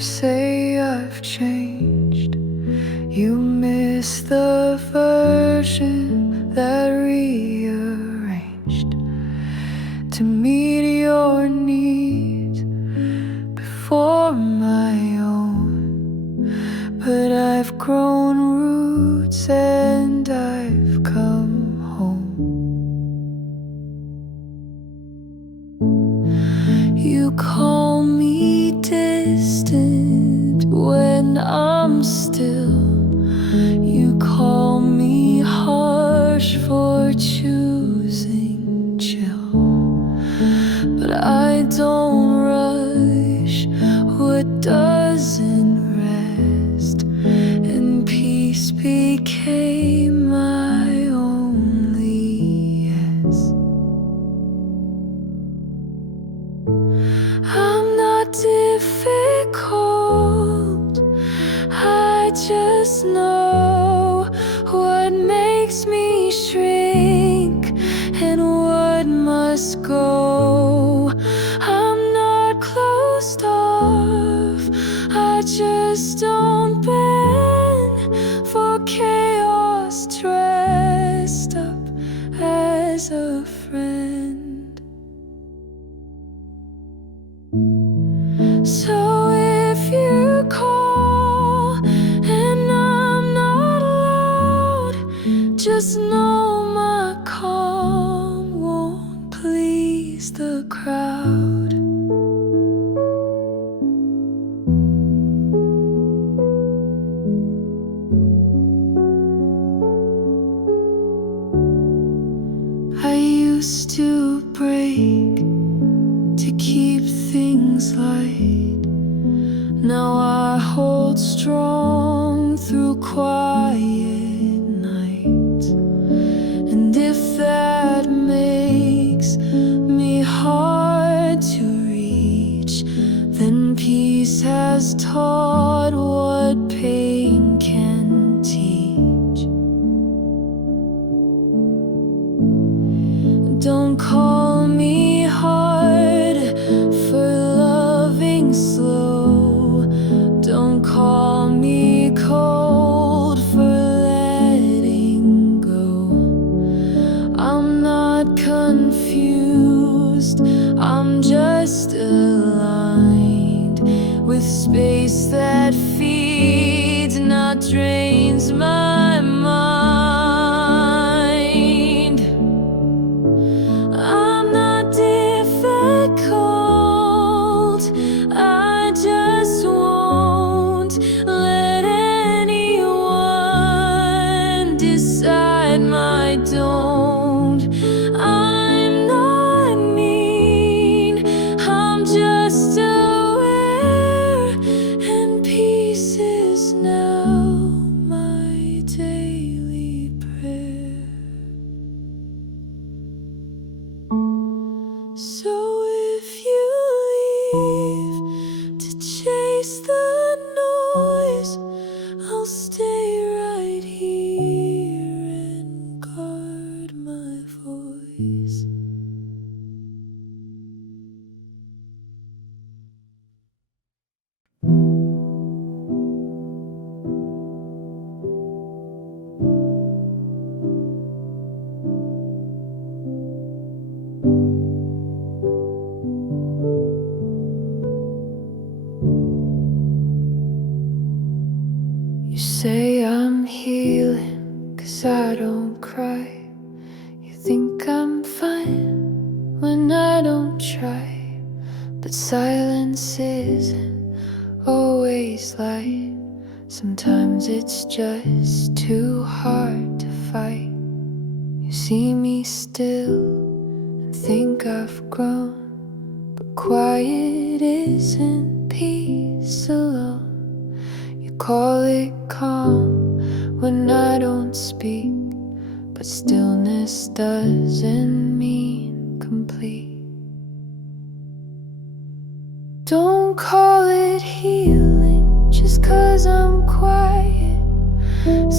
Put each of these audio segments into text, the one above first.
You say I've changed. You miss the version that rearranged to meet your needs before my own. But I've grown roots and I've come home. You call me distant when I'm still. You call me harsh for choosing chill. But I don't rush what doesn't rest, and peace became my only yes. I'm not difficult, I just know what makes me shrink and what must go. I'm not closed off, I just don't bend for chaos dressed up as a friend. So if you call and I'm not loud, just know my calm won't please the crowd. I used to break to keep things light. Now I hold strong through quiet nights. And if that makes me hard to reach, then peace has taught what pain can teach. Don't call me hard for loving slow. Don't call me cold for letting go. I'm not confused, I'm just aligned with space that feeds, not drains my mind. I'm not difficult, I just won't let anyone decide my don't. I'm not mean, I'm just aware, and peace is now my daily prayer. So if you leave to chase the noise, I'll stay right here and guard my voice. You say I'm healing 'cause I don't cry. You think I'm fine when I don't try. But silence isn't always light. Sometimes it's just too hard to fight. You see me still and think I've grown, but quiet isn't peace alone. You call it calm when I don't speak, but stillness doesn't mean complete. Don't call it healing just 'cause I'm quiet.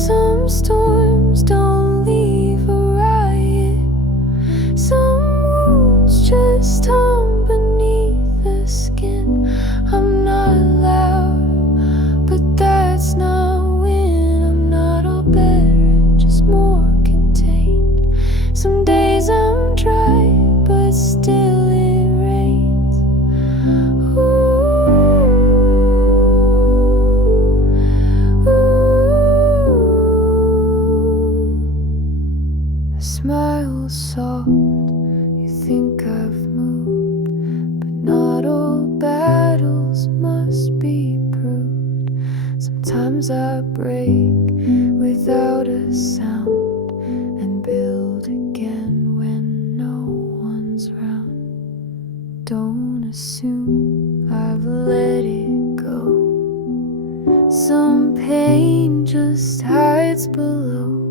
Some storms don't leave a riot. Some wounds just hum beneath the skin. I'm not loud, Sometimes I break without a sound and build again when no one's round. Don't assume I've let it go. Some pain just hides below.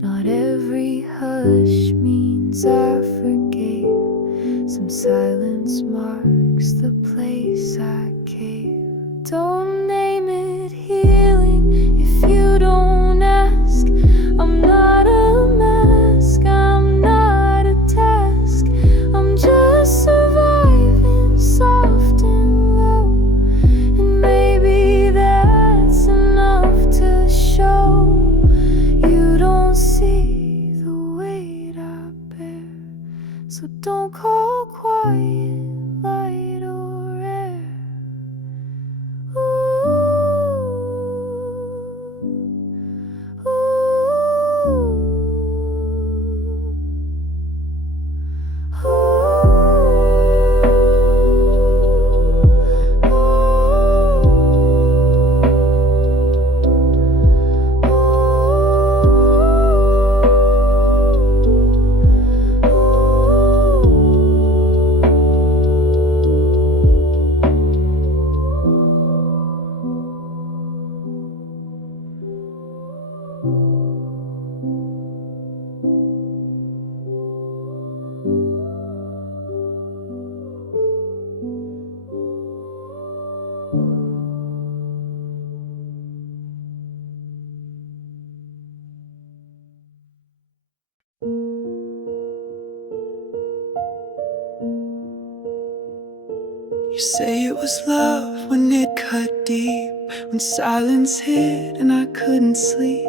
Not every hush means I forgave. Some silence marks the place I cave. Don't name it healing if you don't ask. I'm not a mask, I'm not a task. I'm just surviving soft and low. And maybe that's enough to show you don't see the weight I bear. So don't call quiet light or air. You say it was love when it cut deep, when silence hit and I couldn't sleep.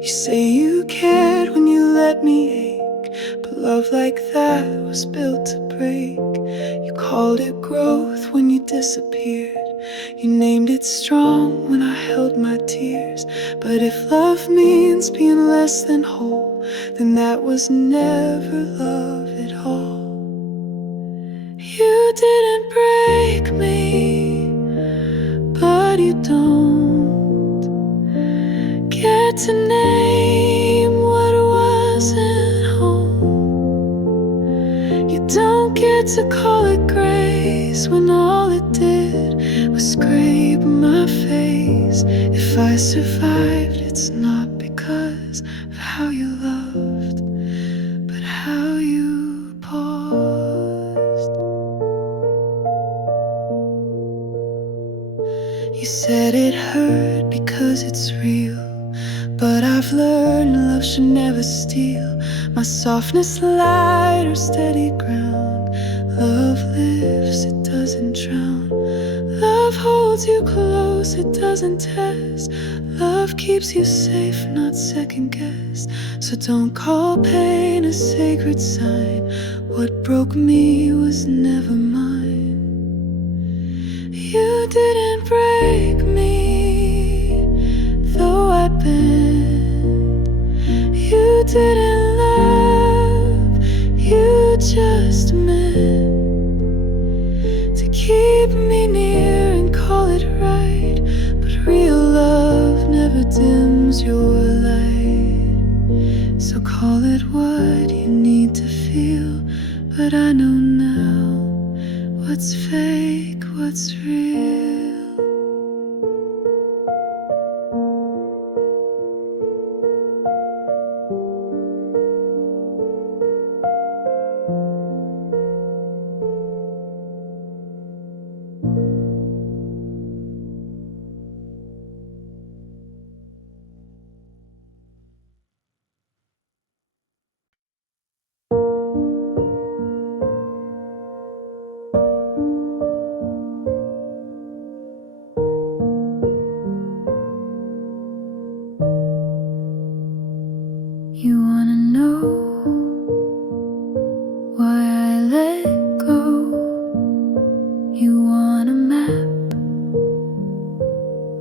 You say you cared when you let me ache, but love like that was built to break. You called it growth when you disappeared. You named it strong when I held my tears. But if love means being less than whole, then that was never love at all. You didn't break me, but you don't get to name what wasn't home. You don't get to call it grace when all it did was scrape my face. If I survived, it's not because of how you loved, but how you paused. You said it hurt because it's real, but I've learned love should never steal my softness, light or steady ground. Love lifts, it doesn't drown. Love holds you close, it doesn't test. Love keeps you safe, not second guessed. So don't call pain a sacred sign. What broke me was never mine. You didn't break me, though I bent. You didn't love, you just meant to keep me near and call it right. But real love never dims your light. So call it what you need to feel, but I know now what's fake, what's real. You wanna know why I let go? You want a map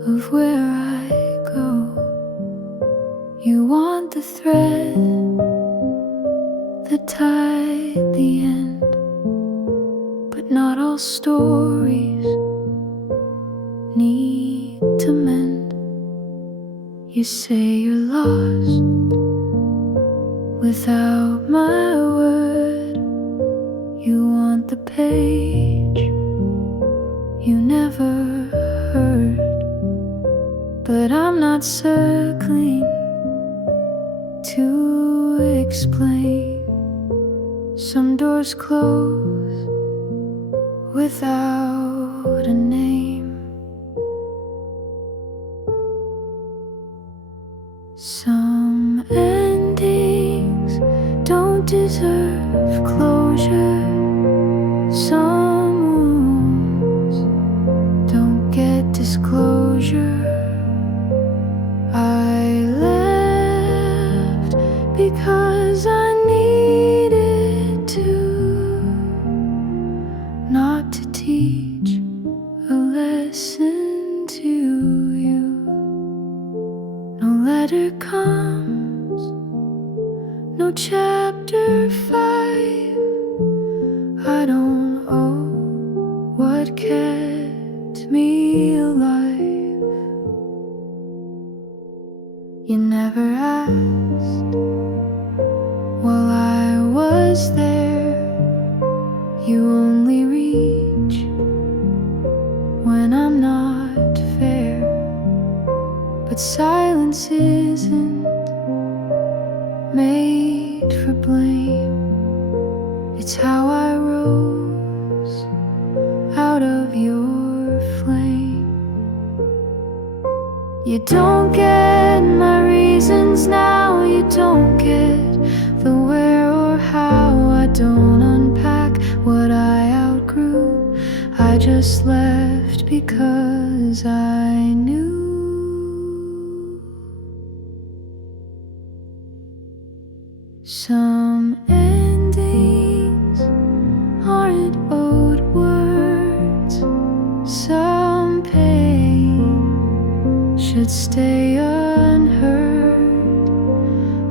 of where I go. You want the thread that tied the end. But not all stories need to mend. You say you're lost without my word. You want the page you never heard, but I'm not circling to explain. Some doors close without a name. Some endings don't deserve closure. Some wounds don't get disclosure. I left because I needed to, not to teach a lesson to you. No letter comes, no chapter 5. I don't know what kept me alive. You never asked while I was there. You only reach when I'm not fair. But silence isn't made for blame. It's how I rose out of your flame. You don't get my reasons now. You don't get the where or how. I don't unpack what I outgrew. I just left because I knew. Some endings aren't owed words. Some pain should stay unheard.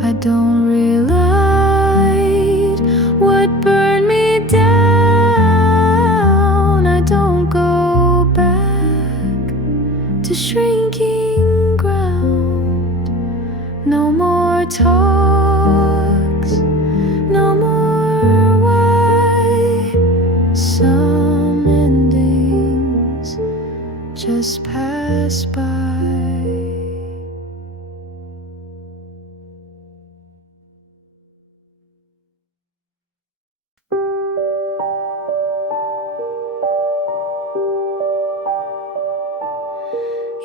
I don't relight what burned me down. I don't go back to shrinking ground. No more talks, no more why. Some endings just pass by.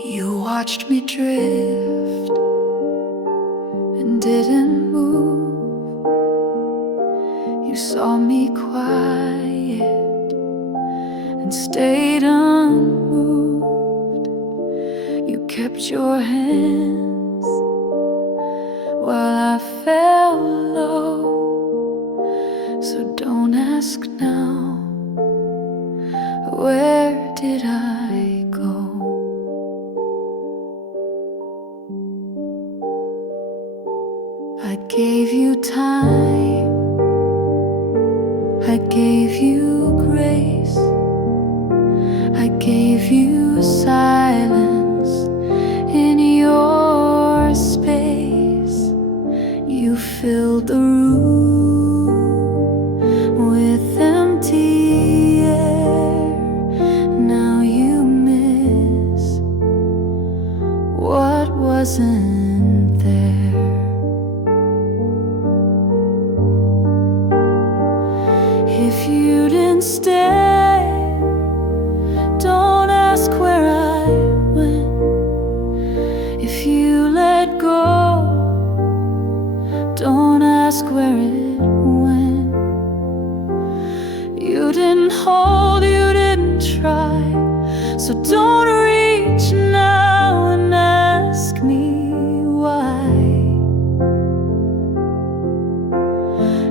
You watched me drift and didn't move. You saw me quiet and stayed unmoved. You kept your hands while I fell low. So don't ask now, where did I go? I gave you time, I gave you grace, I gave you silence in your space. You filled the room with empty air. Now you miss what wasn't there. If you didn't stay, don't ask where I went. If you let go, don't ask where it went. You didn't hold, you didn't try, so don't reach now and ask me why.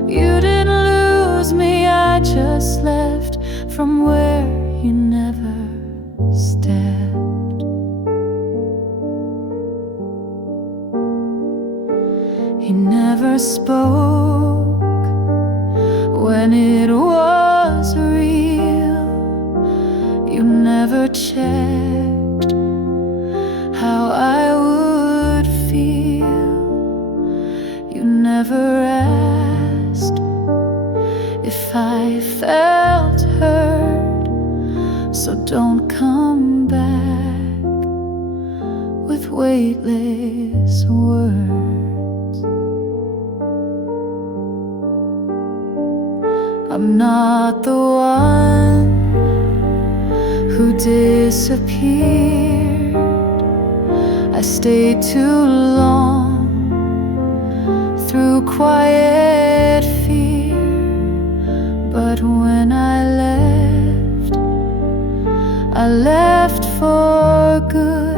You didn't lose me, I just left from where you never stepped. You never spoke when it was real. You never checked how I would weightless words. I'm not the one who disappeared. I stayed too long through quiet fear. But when I left for good.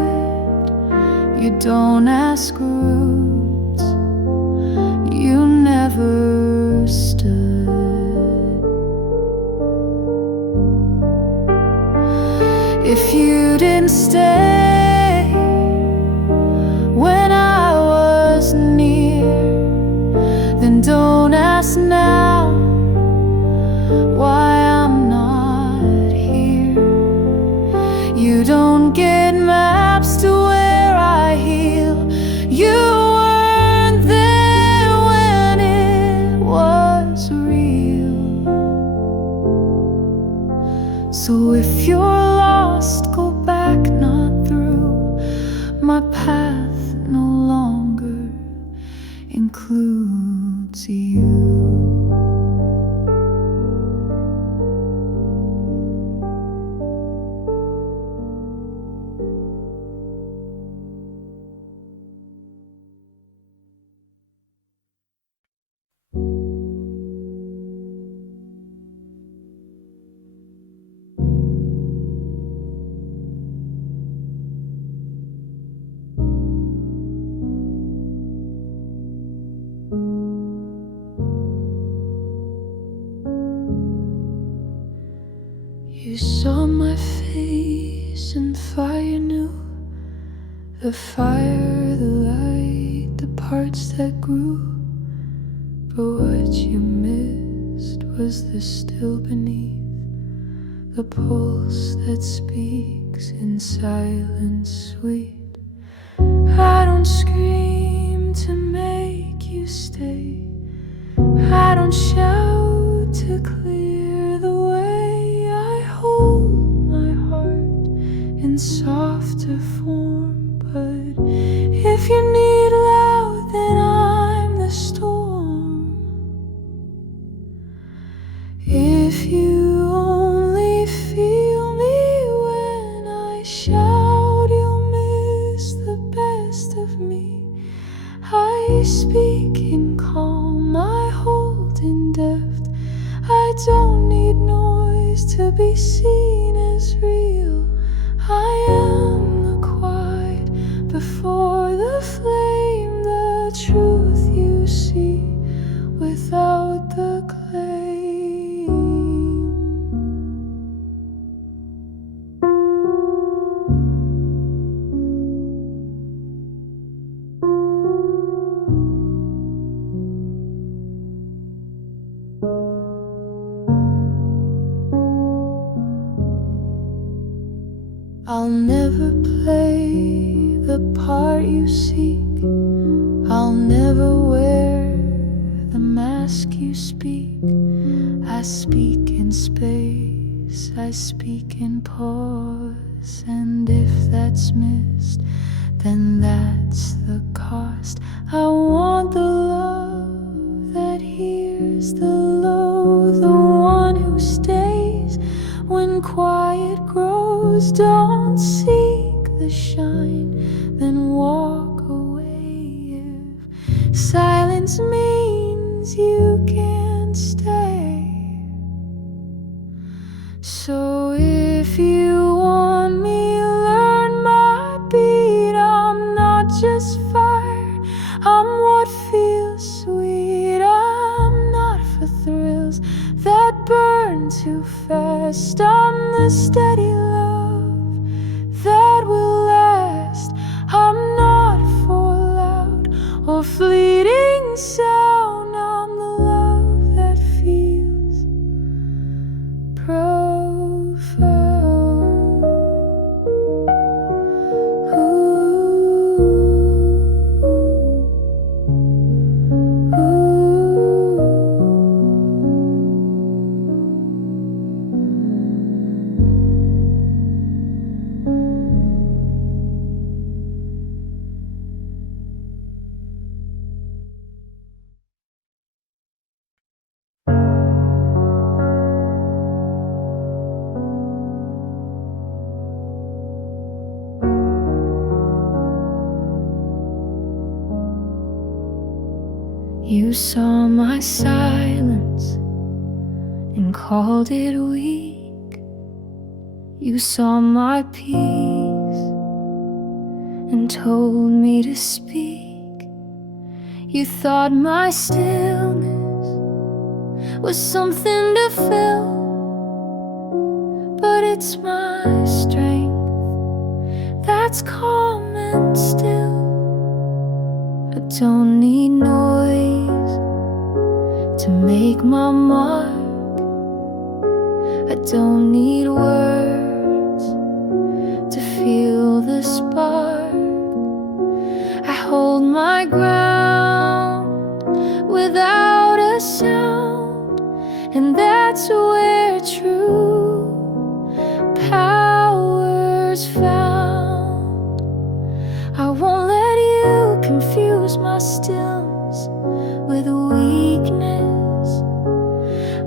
You don't ask roots, you never stood. If you didn't stay when I was near, then don't ask now why I'm not here. You don't get maps to where I heal. You weren't there when it was real. So if you're lost, go back, not through. My path no longer includes you. You saw my face and fire knew the fire, the light, the parts that grew. But what you missed was the still beneath, the pulse that speaks in silence sweet. I don't scream to make you stay, I don't shout to clear the way. I hold my heart in softer form, but if you need loud, then I'm the storm. If you only feel me when I shout, you'll miss the best of me. I speak in calm, I hold in depth. I don't need noise to be seen as real. I am the quiet before the flame, the truth you see without the claim. I'll never play the part you seek. I'll never wear the mask you speak. I speak in space, I speak in pause. And if that's missed, then that's the cost. I want the love that hears the low, the one who stays when quiet grows. Don't seek the shine, then walk away. If silence means you can't stay. So if you want me, learn my beat. I'm not just fire, I'm what feels sweet. I'm not for thrills that burn too fast. I'm the steady love that will last. You saw my silence and called it weak. You saw my peace and told me to speak. You thought my stillness was something to fill, but it's my strength that's calm and still. I don't need noise to make my mark. I don't need words to feel the spark. I hold my ground without a sound, and that's where true power's found. I won't let you confuse my stillness with weakness.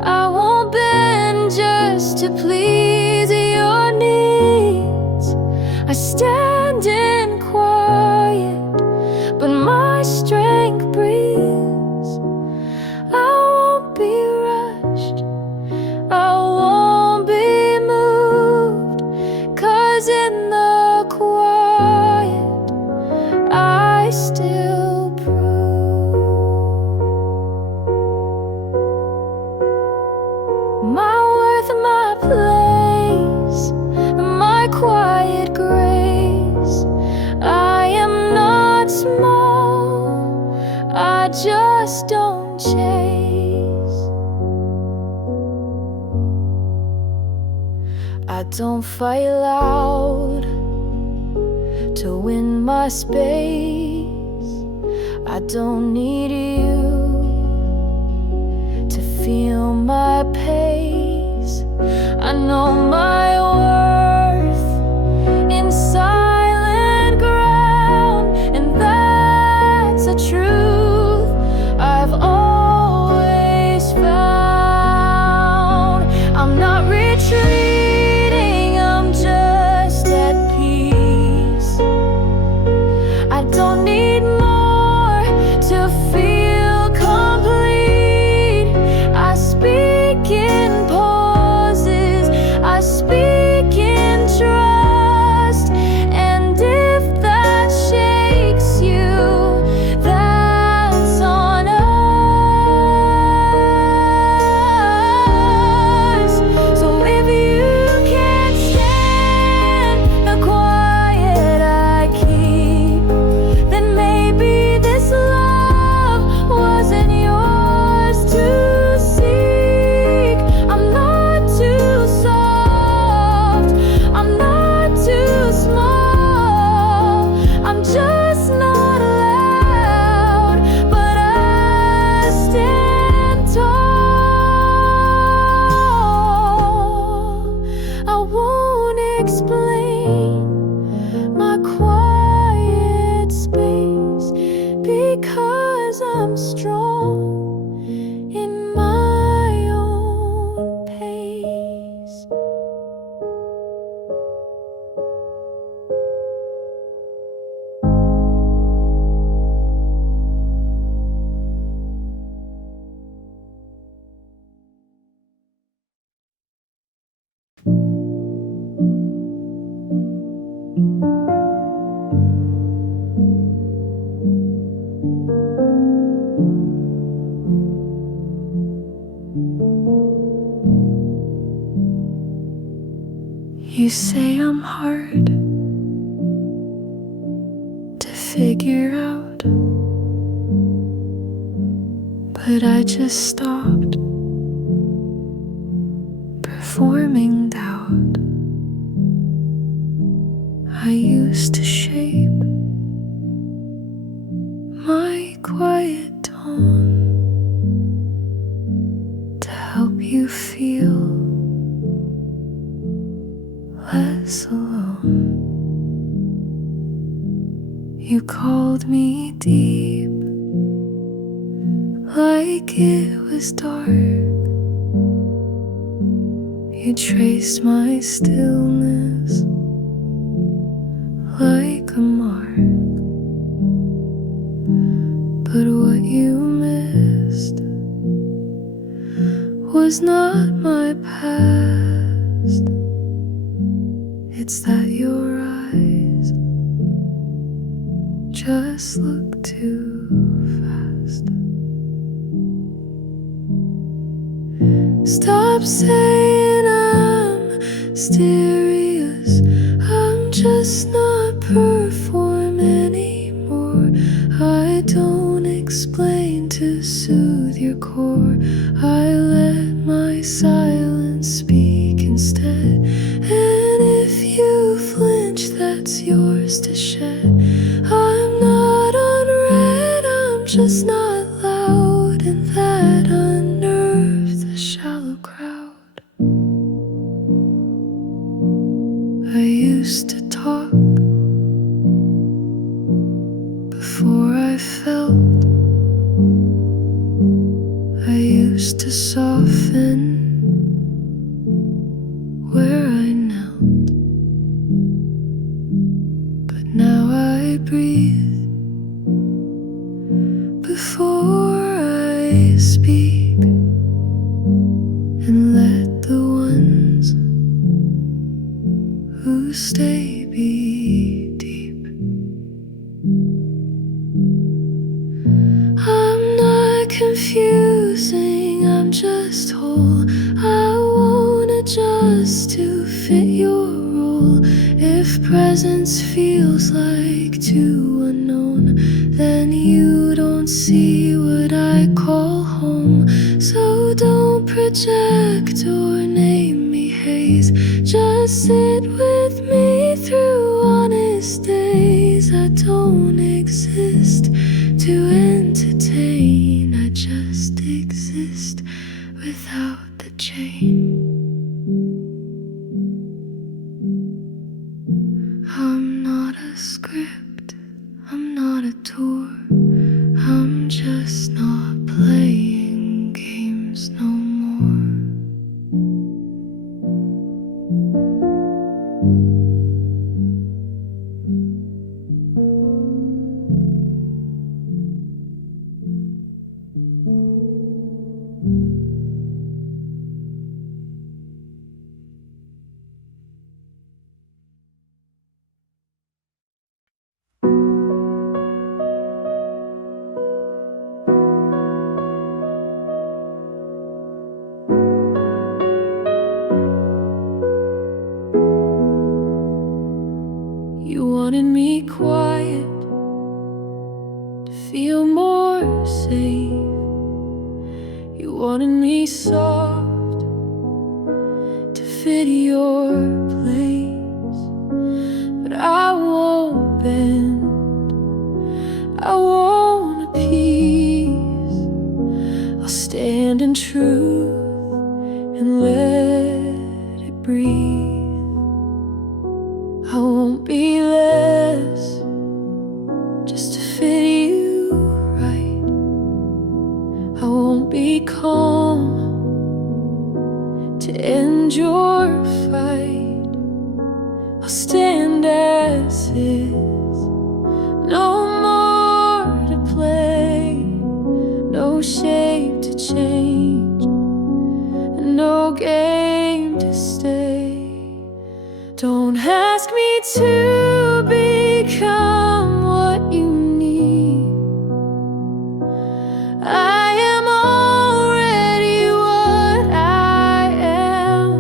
I won't bend just to please your needs. I stand in quiet, but my strength breathes. I won't be rushed, I won't be moved, 'cause in the quiet I still prove my worth, my place, my quiet grace. I am not small, I just don't chase. I don't fight loud to win my space. I don't need you to feel my pace. I know my worth in silent ground, and that's a truth I've always found. I'm not retreating, I'm just at peace. I don't need more to feel complete. I speak in pauses, I speak in trust, and if that shakes you, that's on us. So if you can't stand the quiet I keep, then maybe this love wasn't yours to seek. I'm not too soft, I'm not too small, I'm just not loud, but I stand tall. I won't explain my quiet space, because I'm strong in my own pace. You say I'm hard to figure out, but I just stopped performing doubt. I used to shape my quiet tone to help you feel less alone. You called me deep, like it was dark. You traced my stillness like a mark, but what you missed was not my past. It's that your eyes just look too fast. Stop saying I'm mysterious. I'm just not perform anymore. I don't explain to soothe your core. I let my silence speak instead. And if you flinch, that's yours to shed. I'm not unread, I'm just not loud, and that unnerves the shallow crowd. I used to talk before I felt. I used to soften where I knelt. But now I breathe before I speak, and let the ones who stay be deep. I'm not confusing, I'm just whole. I won't adjust to fit your role. If presence feels like too unknown, then you don't see what I call home. So don't project or name me haze. Just sit with me through honest days. I don't exist to entertain, I just exist without the chain. I'm not a script, I'm not a tour. I'm just not playing games no more. You wanted me quiet to feel more safe. You wanted me soft to fit your place. But I won't bend, I won't appease. I'll stand in truth and let it breathe. I won't be less just to fit you right. I won't be calm to end your fight. I'll stand as is, no more to play, no shape to change, and no game to stay. Don't ask me to become what you need. I am already what I am.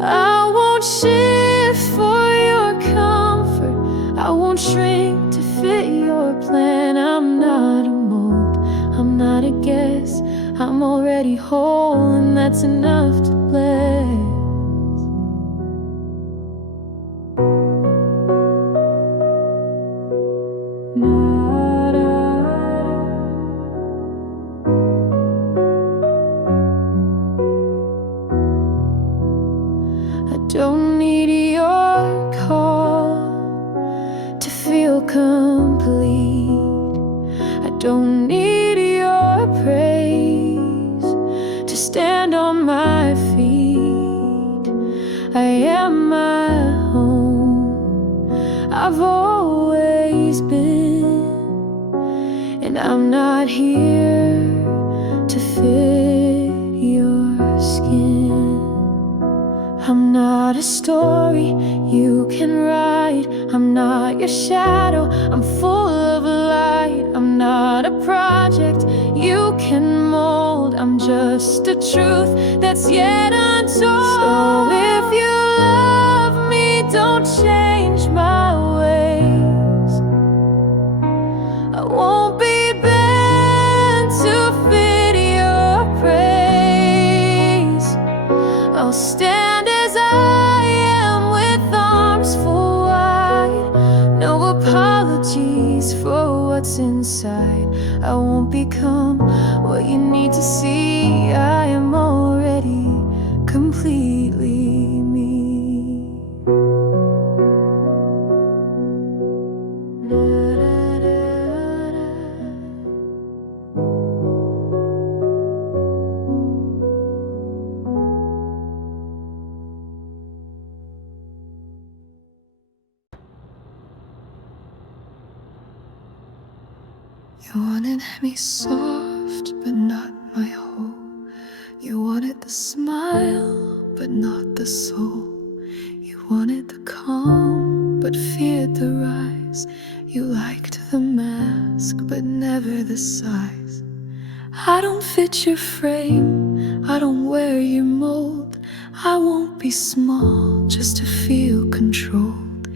I won't shift for your comfort, I won't shrink to fit your plan. I'm not a mold, I'm not a guess, I'm already whole, and that's enough to bless. I don't need your call to feel complete. I don't need your praise to stand on my feet. I am my own, I've always been, and I'm not here to fit can ride. I'm not your shadow, I'm full of light. I'm not a project you can mold. I'm just a truth that's yet untold. So if you love me, don't change my ways. I won't be bent to fit your praise. I'll stand as I am with arms full wide. No apologies for what's inside. I won't become what you need to see. I am already completely me. You wanted me soft, but not my whole. You wanted the smile, but not the soul. You wanted the calm, but feared the rise. You liked the mask, but never the size. I don't fit your frame, I don't wear your mold. I won't be small just to feel controlled.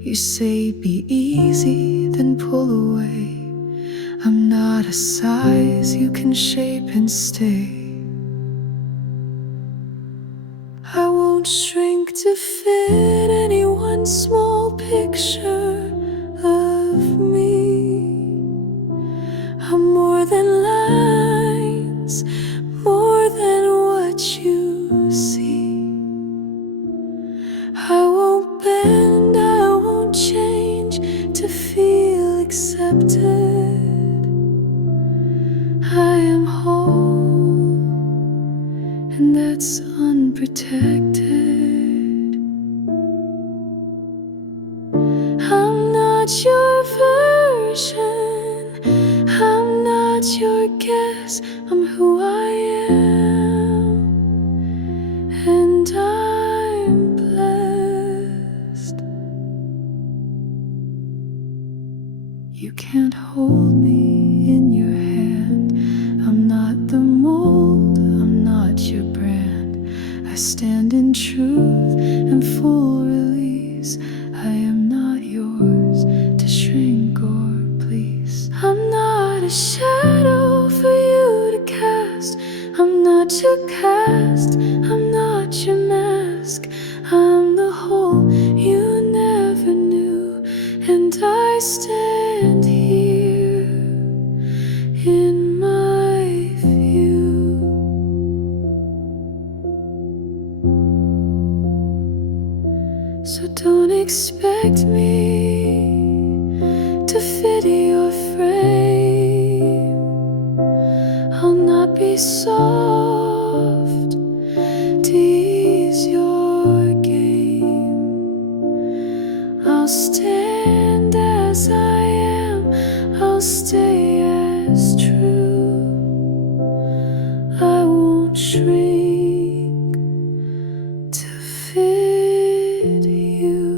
You say be easy, then pull away. I'm not a size you can shape and stay. I won't shrink to fit any one small picture of me. I'm more than lines, more than what you see. I won't bend, I won't change to feel accepted. I am whole, and that's unprotected. I'm not your version, I'm not your guess. I'm who I am, and I'm blessed. You can't hold me in your hand. I'm not the mold, I'm not your brand. I stand in truth and full release. I am not yours to shrink or please. I'm not a shadow for you to cast. I'm not your cast, I'm not your mask. I'm the whole you never knew, and I stand here in my view. So don't expect me to fit your frame. I'll not be soft to ease your game. I'll stand as I am, I'll stay as true. I won't shrink to fit you.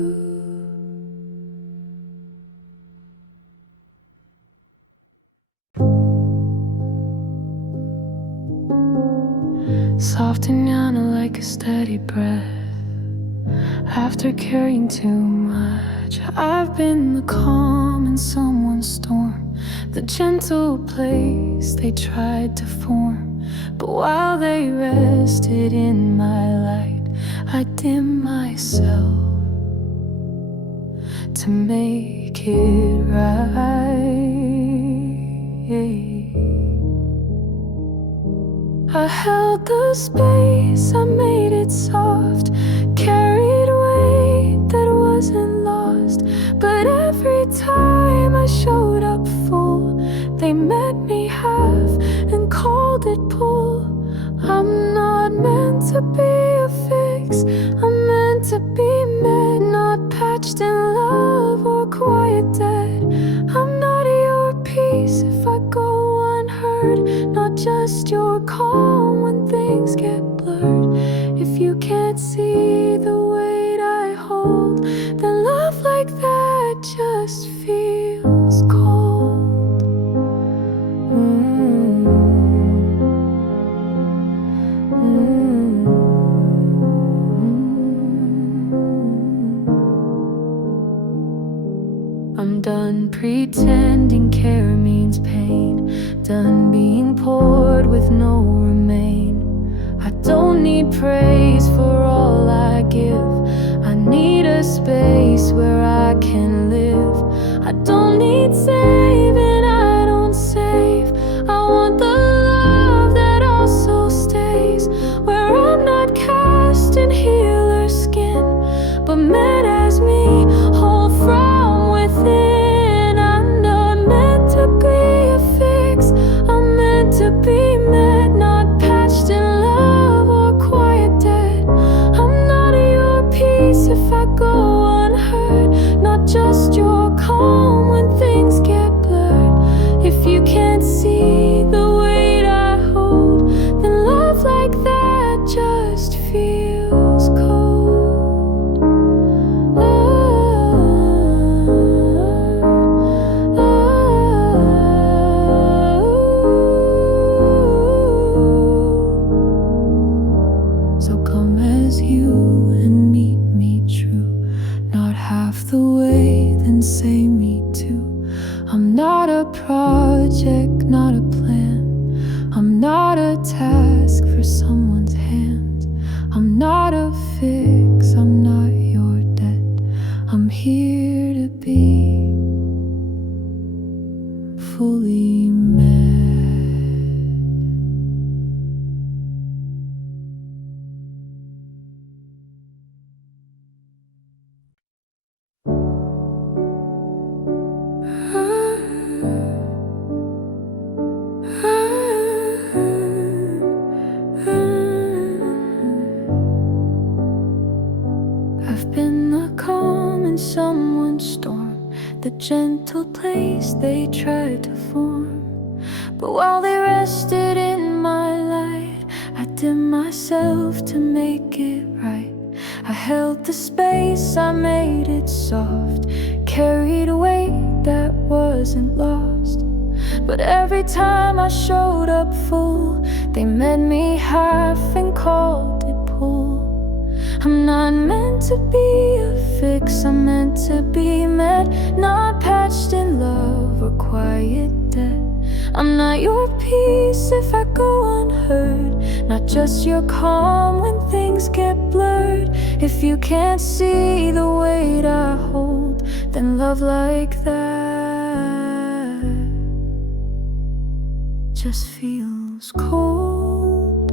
Soft and yana like a steady breath. After carrying too much, I've been the calm in someone's storm, the gentle place they tried to form. But while they rested in my light, I dim myself to make it right. I held the space, I made it soft, carried weight that wasn't lost. But every time I showed up full, they met me half and called it pull. I'm not meant to be a fix, I'm meant to be met, not patched in love or quiet dead. I'm not your peace if I go unheard, not just your calm when things get blurred. If you can't see the weight I hold, then I'm done pretending care means pain, done being poured with no remain. I don't need praise for all I give, I need a space where I can live. I don't need saving, I don't save, I want the love that also stays, where I'm not cast in healer skin, but met as me, whole from within. I'm not meant to be a fix, I'm meant to be met, not patched in love or quiet dead. I'm not your peace if I go unheard, not just your calm when things get blurred. If you can't see the weight I hold, then love like that just feels cold. So come as you and meet me true, not half the way, then say me too. I'm not a project, not a plan, I'm not a task for someone's hands. I'm not a fix, I'm not your debt, I'm here to be fully met. I've been the calm in someone's storm, the gentle place they tried to form. But while they rested in my light, I dimmed myself to make it right. I held the space, I made it soft, carried a weight that wasn't lost. But every time I showed up full, they met me half and called it pull. I'm not meant to be a fix, I'm meant to be met, not patched in love or quiet debt. I'm not your peace if I go unheard, not just your calm when things get blurred. If you can't see the weight I hold, then love like that just feels cold.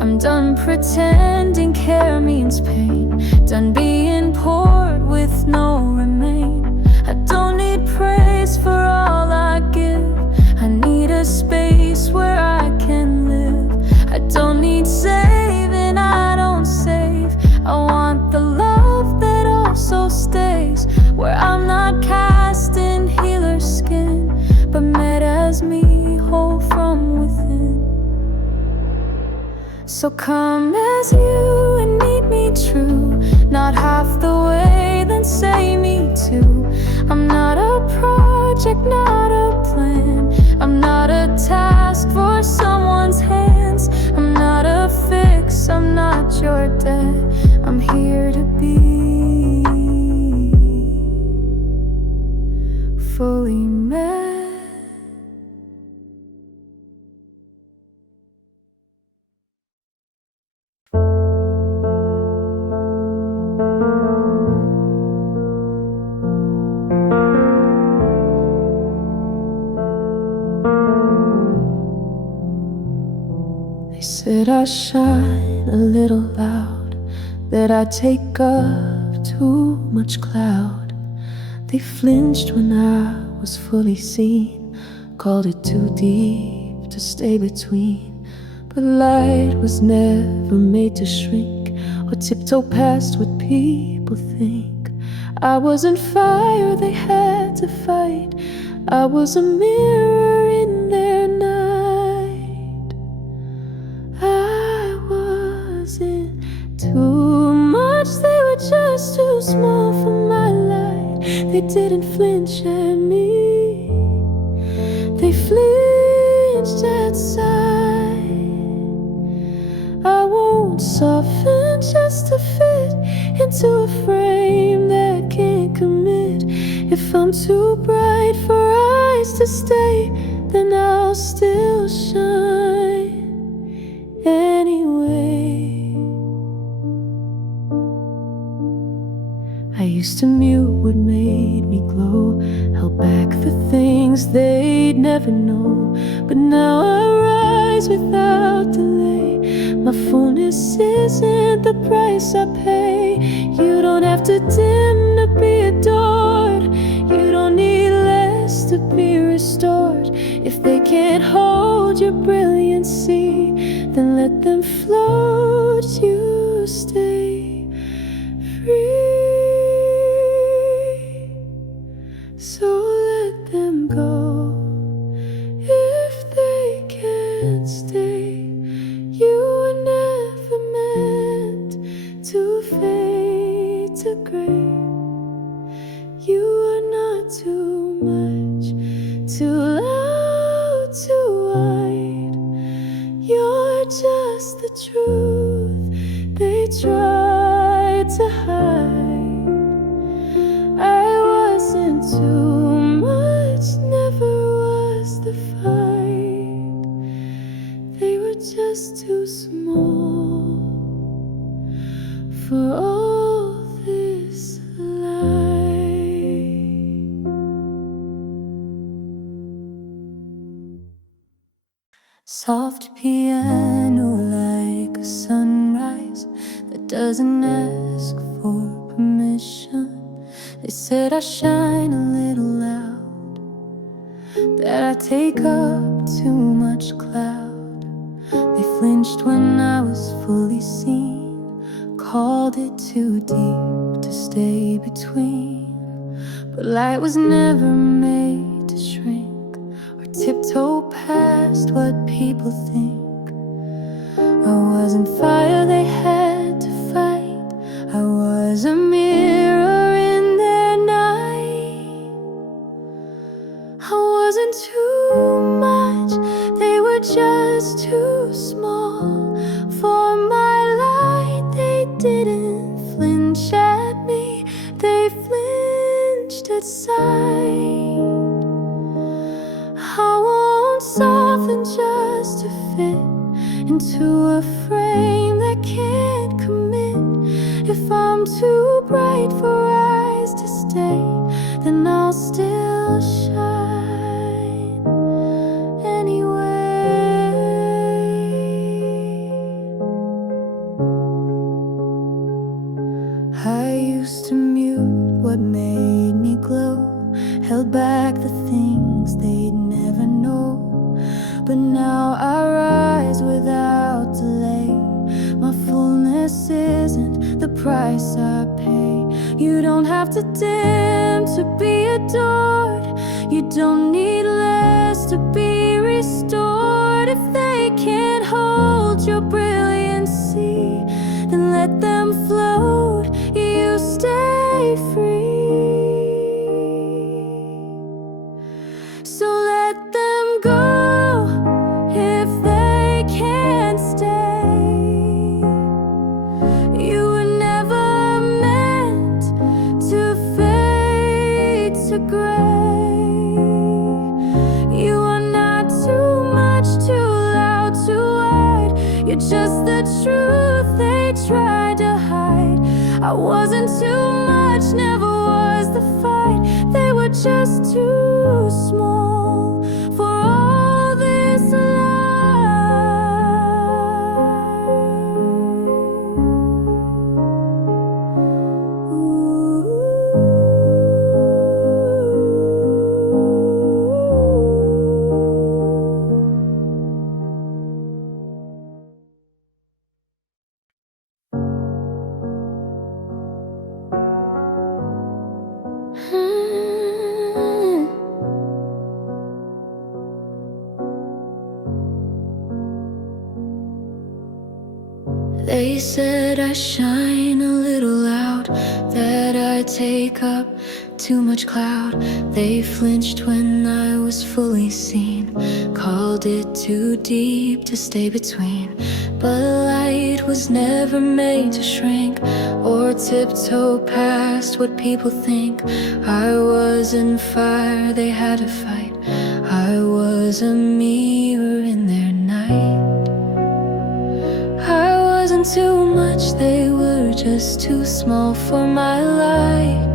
I'm done pretending care means pain, done being poured with no remain. I don't need praise for all I give, I need a space where I can live. I don't need saving, I don't save, I want the love that also stays, where I'm not cast in healer skin, but met as me, whole from within. So come as you and meet me true, not half the way, then say me too. I'm not a project, not a plan, I'm not a task for someone's hands. I'm not a fix, I'm not your debt, I'm here to be fully met. They said I shine a little loud, that I take up too much cloud. They flinched when I was fully seen, called it too deep to stay between. But light was never made to shrink or tiptoe past what people think. I wasn't fire they had to fight, I was a mirror in their night. I wasn't too much, they were just too small for my light. They didn't flinch at me, they flinched at sight. I won't soften just to fit into a frame that can't commit. If I'm too bright for eyes to stay, then I'll still shine anyway. I used to mute what made me glow, held back the things they'd never know. But now I rise without delay. My fullness isn't the price I pay. You don't have to dim to be adored. You don't need less to be restored. If they can't hold your brilliancy, then let them float. You stay free. So let them go if they can't stay. You were never meant to fade to gray. You are not too much, too loud, too wide. You're just the truth they tried to hide. I wasn't too much, never was the fight. They were just too small for all this light. Soft piano like a sunrise that doesn't ask for permission. They said I shine a little loud, that I take up too much cloud. They flinched when I was fully seen, called it too deep to stay between. But light was never made to shrink or tiptoe past what people think. I wasn't fire they had to fight. I was a mirror in their night. I wasn't too much, they were just too small for my light. They didn't flinch at me, they flinched at sight. I won't soften just to fit into a frame that can't commit. If I'm too bright for eyes to stay, then I'll still shine anyway. I used to mute what made me glow, held back the things they'd never know. But now I rise without delay. My fullness isn't the price I pay. You don't have to dim to be adored. You don't need less to be restored. If they can't hold your brilliancy, then let them float. You stay free. So let them go if they can't stay. You were never meant to fade to gray. You are not too much, too loud, too wide. You're just the truth they tried to hide. I wasn't too much, never was the fight. They were just too small for all this light. They said I shine a little loud, that I take up too much cloud. They flinched when I was fully seen, called it too deep to stay between. But light was never made to shrink or tiptoe past what people think. I was in fire, they had to fight. I was a mirror in their night. I wasn't too much, they were just too small for my light.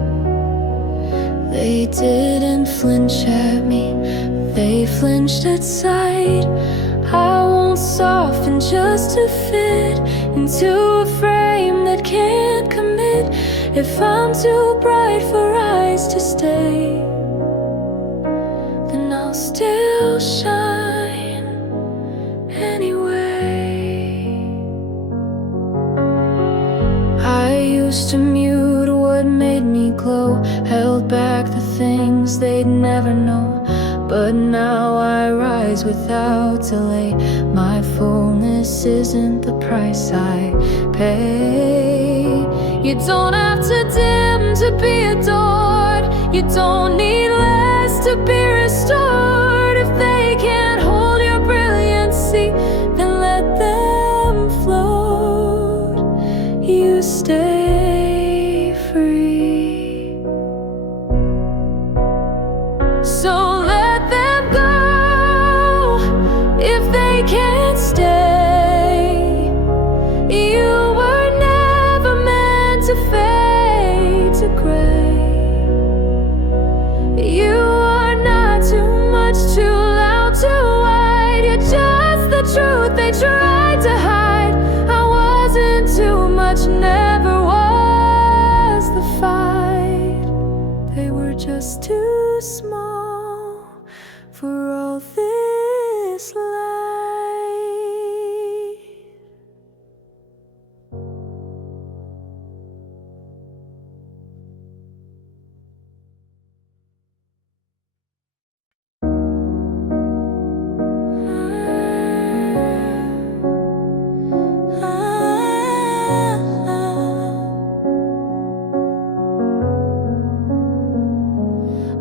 They didn't flinch at me, they flinched at sight. I won't soften just to fit into a frame that can't commit. If I'm too bright for eyes to stay, then I'll still shine anyway. I used to mute what made me glow, held back the things they'd never know. But now I rise without delay. My fullness isn't the price I pay. You don't have to dim to be adored. You don't need less to be restored. If they can't hold your brilliancy, then let them float. You stay free. So can't stay. You were never meant to fade to gray. You are not too much, too loud, too wide. You're just the truth they tried to hide. I wasn't too much, never was the fight. They were just too small for all this light.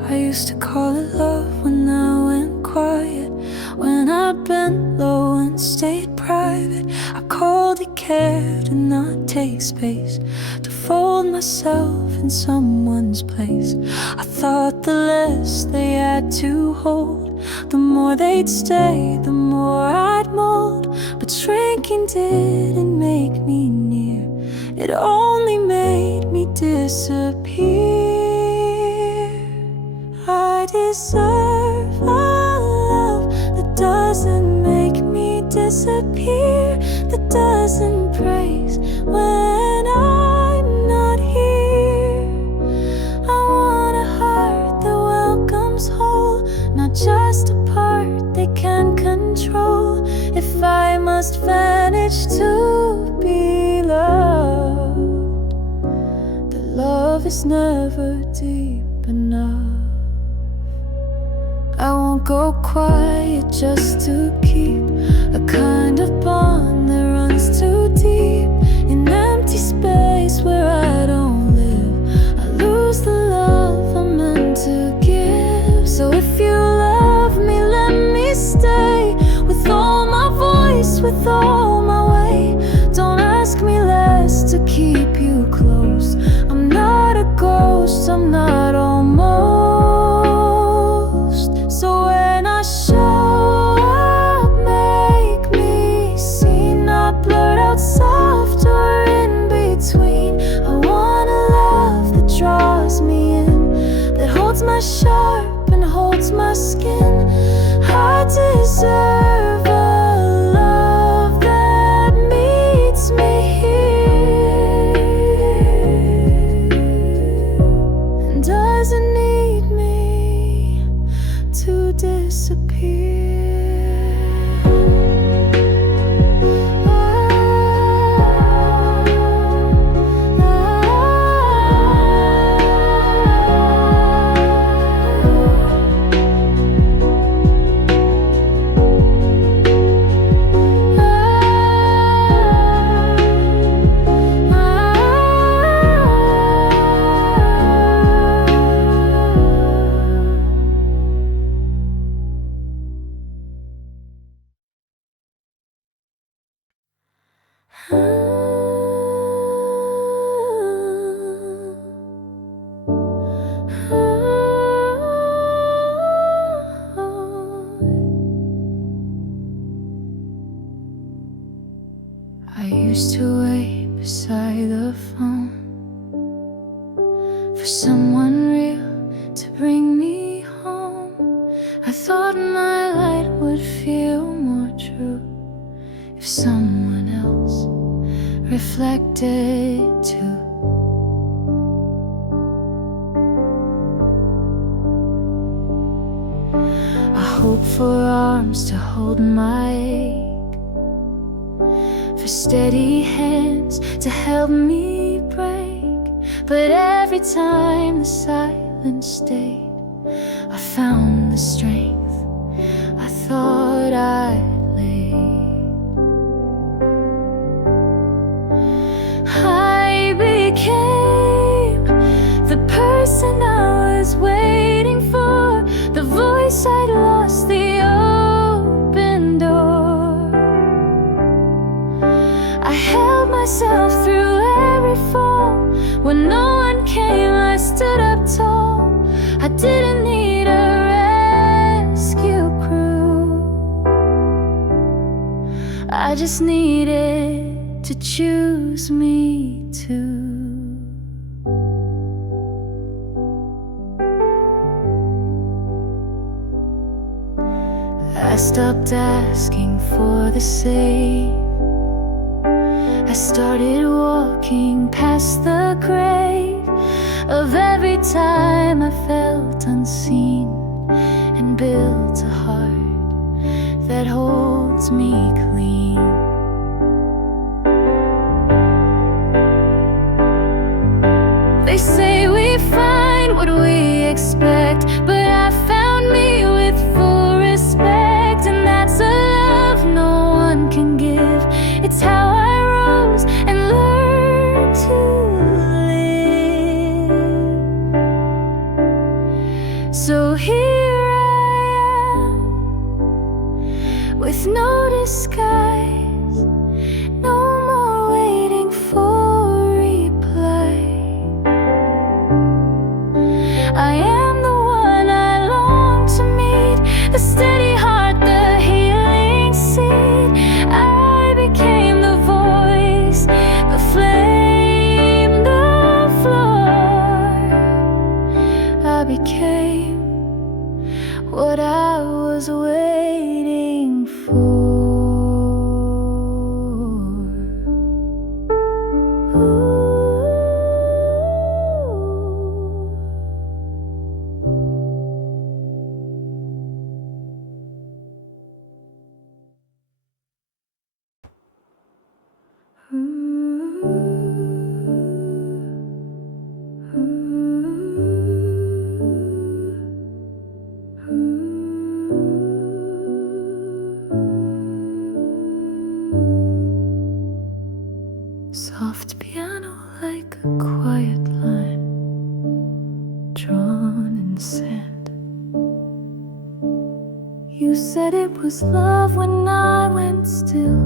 I used to call it love when I went quiet, when I bent low and stayed private. I called it care to not take space, to fold myself in someone's place. I thought the less they had to hold, the more they'd stay, the more I'd mold. But shrinking didn't make me near, it only made me disappear. I deserve a love that doesn't make me disappear, that doesn't praise when I'm not here. I want a heart that welcomes whole, not just a part they can control. If I must vanish to be loved, the love is never deep enough. I won't go quiet just to keep a kind of bond that runs too deep. In empty space where I don't live, I lose the love I'm meant to give. So if you love me, let me stay, with all my voice, with all my weight. Don't ask me less to keep you close. I'm not a ghost, I'm not almost. So when I show up, make me see, not blurred out, soft or in between. I want a love that draws me in, that holds my sharp and holds my skin. I deserve a love that meets me here and doesn't need me to disappear. for someone real to bring me home. I thought my light would feel more true if someone else reflected too. I hope for arms to hold my ache, for steady hands to help me break. But every time the silence stayed, I found the strength I thought I'd laid. I became the person I was waiting for, the voice I'd lost, the open door. I held myself through every fall. When no one came, I stood up tall. I didn't need a rescue crew, I just needed to choose me too. I stopped asking for the save. I started walking past the grave of every time I felt unseen, and built a heart that holds me clean. They say we find what we expect, but I found me with full respect, and that's a love no one can give. It's how I rose and learned to live. So here I am, with no disguise, no more waiting for reply. I am the one I long to meet, the steady heart, the healing seed. I became the voice, the flame, the floor. I became what I was waiting for. Soft piano like a quiet line drawn in sand. You said it was love when I went still,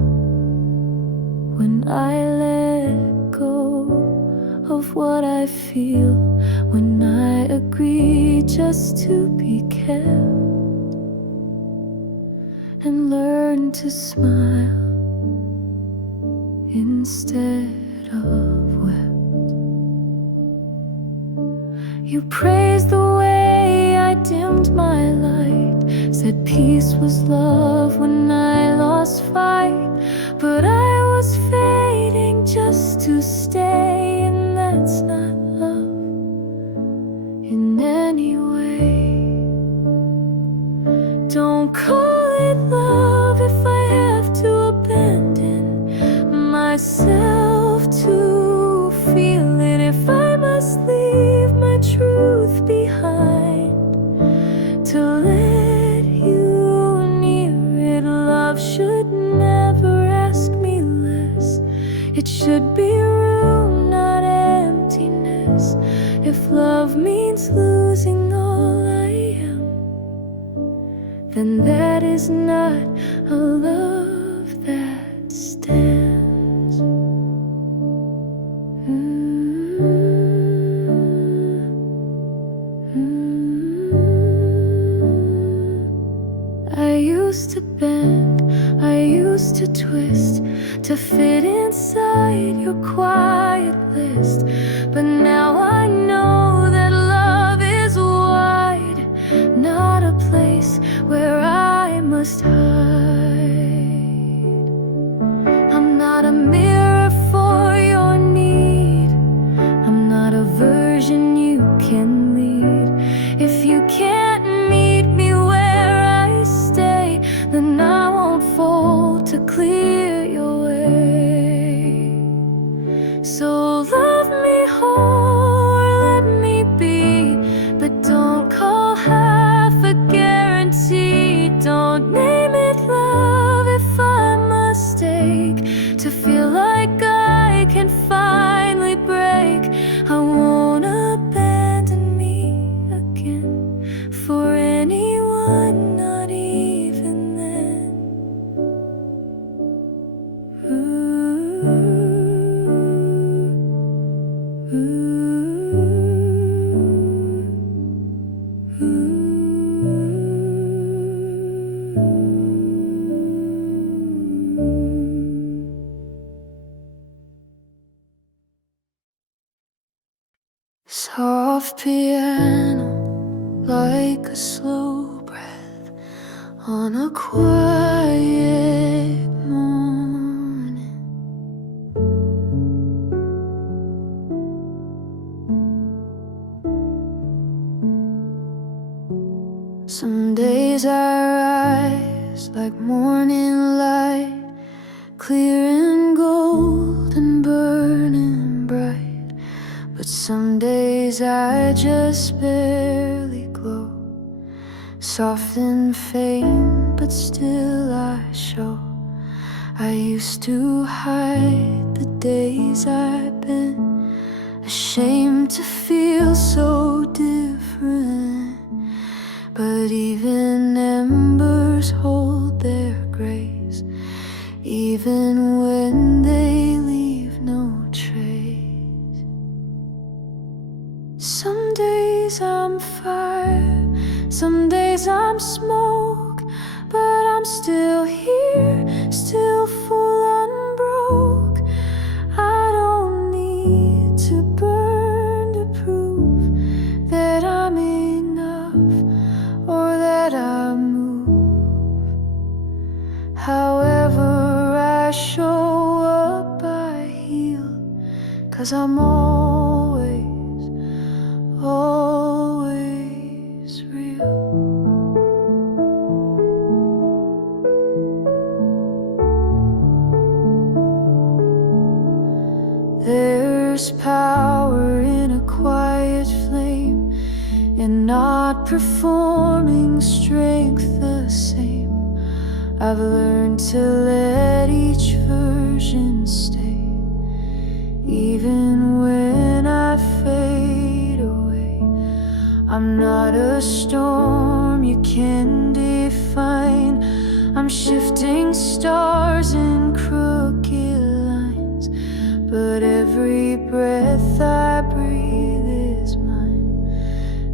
when I let go of what I feel, when I agree just to be kept and learn to smile instead of wept. You praised the way I dimmed my light, said peace was love when I lost fight. But I was fading just to stay, and that's not love in any way. Don't call it love if I have to abandon myself to feel it, if I must leave my truth behind to let you near it. Love should never ask me less. It should be room, not emptiness. If love means losing all I am, then that is not a love that stands. I used to bend, I used to twist to fit inside your quiet list, but now I know Soft piano, like a slow breath on a quiet morning. Some days I rise like morning light, clear and gold and burning bright. But some days I just barely glow, soft and faint, but still I show. I used to hide the days I've been ashamed to feel so different. But even embers hold their grace, even when they leave no trace. Some days I'm fire, some days I'm smoke, but I'm still here, still full unbroke. I don't need to burn to prove that I'm enough or that I move. However I show up, I heal, 'cause I'm always real. There's power in a quiet flame, and not performing strength the same. I've learned to let each version stay, even when I fade away. I'm not a storm you can define. I'm shifting stars in crooked lines, but every breath I breathe is mine,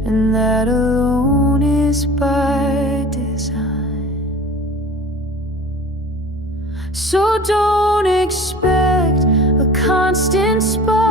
and that alone is by design. So don't expect a constant spark.